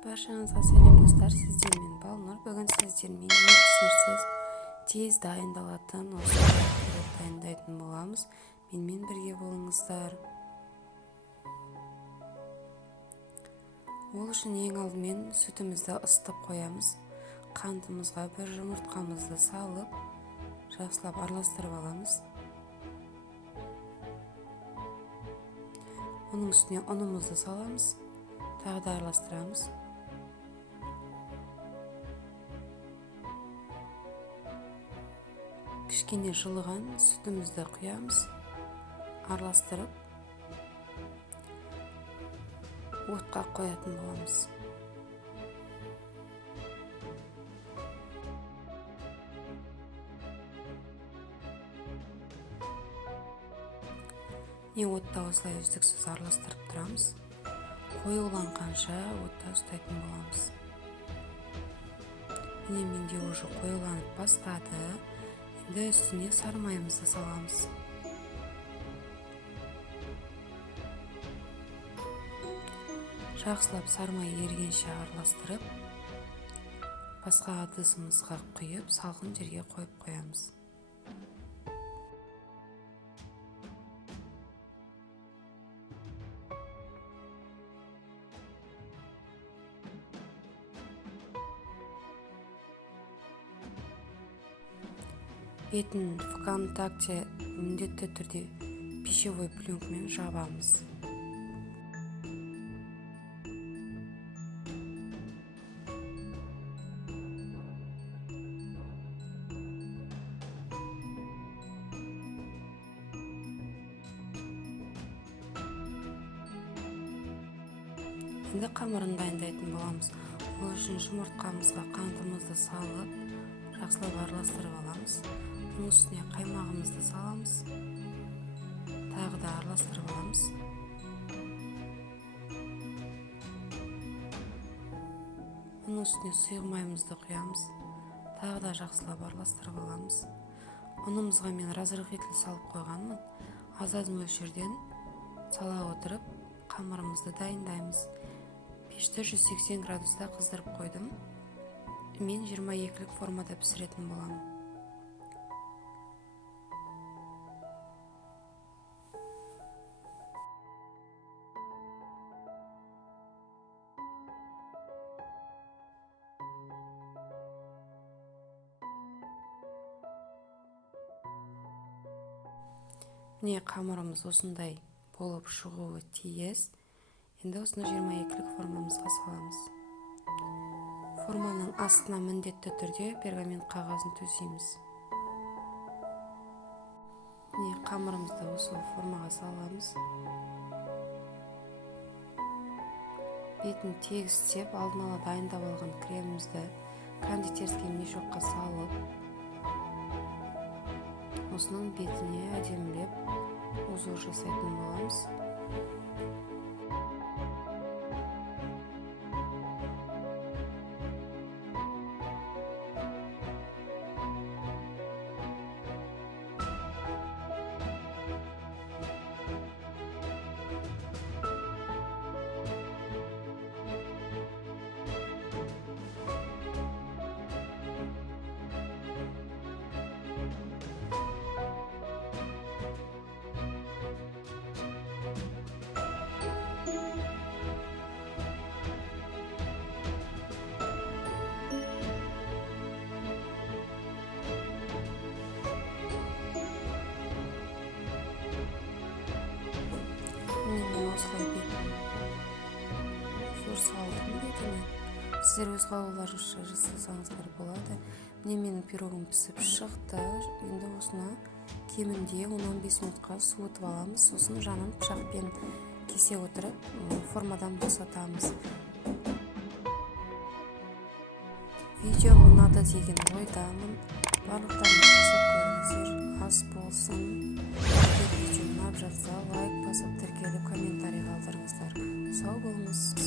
Баршаңызға сәлем достар, сіздермен Балнұр. Бүгін сіздермен миксерсіз тез дайындалатын осы тағамды дайындайтын боламыз. Менімен бірге болыңыздар. Ол үшін ең алдымен сүтімізді ысытып қоямыз. Қантымызға бір жұмыртқамызды салып, жақсылап араластырып аламыз. Оның үстіне ұнымызды саламыз, тағы да араластырамыз. Кішкене жылыған сүтімізді құямыз, араластырып отқа қоятын боламыз. Отта осылай үздіксіз араластырып тұрамыз. Қоюланғанша отта ұстайтын боламыз. Менде уже қоюланып бастады. Енді үстіне сары майымызды саламыз. Жақсылап сары май ергенше араластырып, басқа ыдысымызға құйып, салқын жерге қойып қоямыз. Бетін ВКонтакте міндетті түрде пищевой пленкамен жабамыз. Енді қамырын дайындайтын боламыз. Ол үшін жұмыртқамызға қантымызды салып, жақсылап араластырып аламыз. Оның үстіне қаймағымызды саламыз, тағы да араластырып аламыз. Оның үстіне сұйық майымызды құямыз, тағы да жақсылап араластырып аламыз. Ұнымызға мен разрыхитель салып қойғанмын. Аз мөлшерден сала отырып, қамырымызды дайындаймыз. Пешті 180 градуста қыздырып қойдым. Мен 22-лік формада пісіретін боламын. Міне қамырымыз осындай болып шығуы тиіс. Енді осыны 22-лік формамызға саламыз. Форманың астына міндетті түрде пергамент қағазын төсейміз. Міне қамырымызды осы формаға саламыз. Бетін тегістеп, алдын ала дайындап алған кремімізді кондитерский мешокқа салып, осының бетіне әдемілеп узор жасайтын боламыз. Осылай бетін салдым бетіне. Сіздер өз қалауларыңызша жасасаңыздар болады. Міне менің пирогым пісіп шықты. Енді осыны кемінде 10-15 минутқа суытып аламыз. Сосын жанын пышақпен кесе отырып, формадан босатамыз. Видео ұнады деген ойдамын. Барлықтарыңыз жасап көріңіздер. Ас болсын. Видео ұнап жатса лайк басып, тіркеліп, комментарий қалдырыңыздар. Сау болыңыз.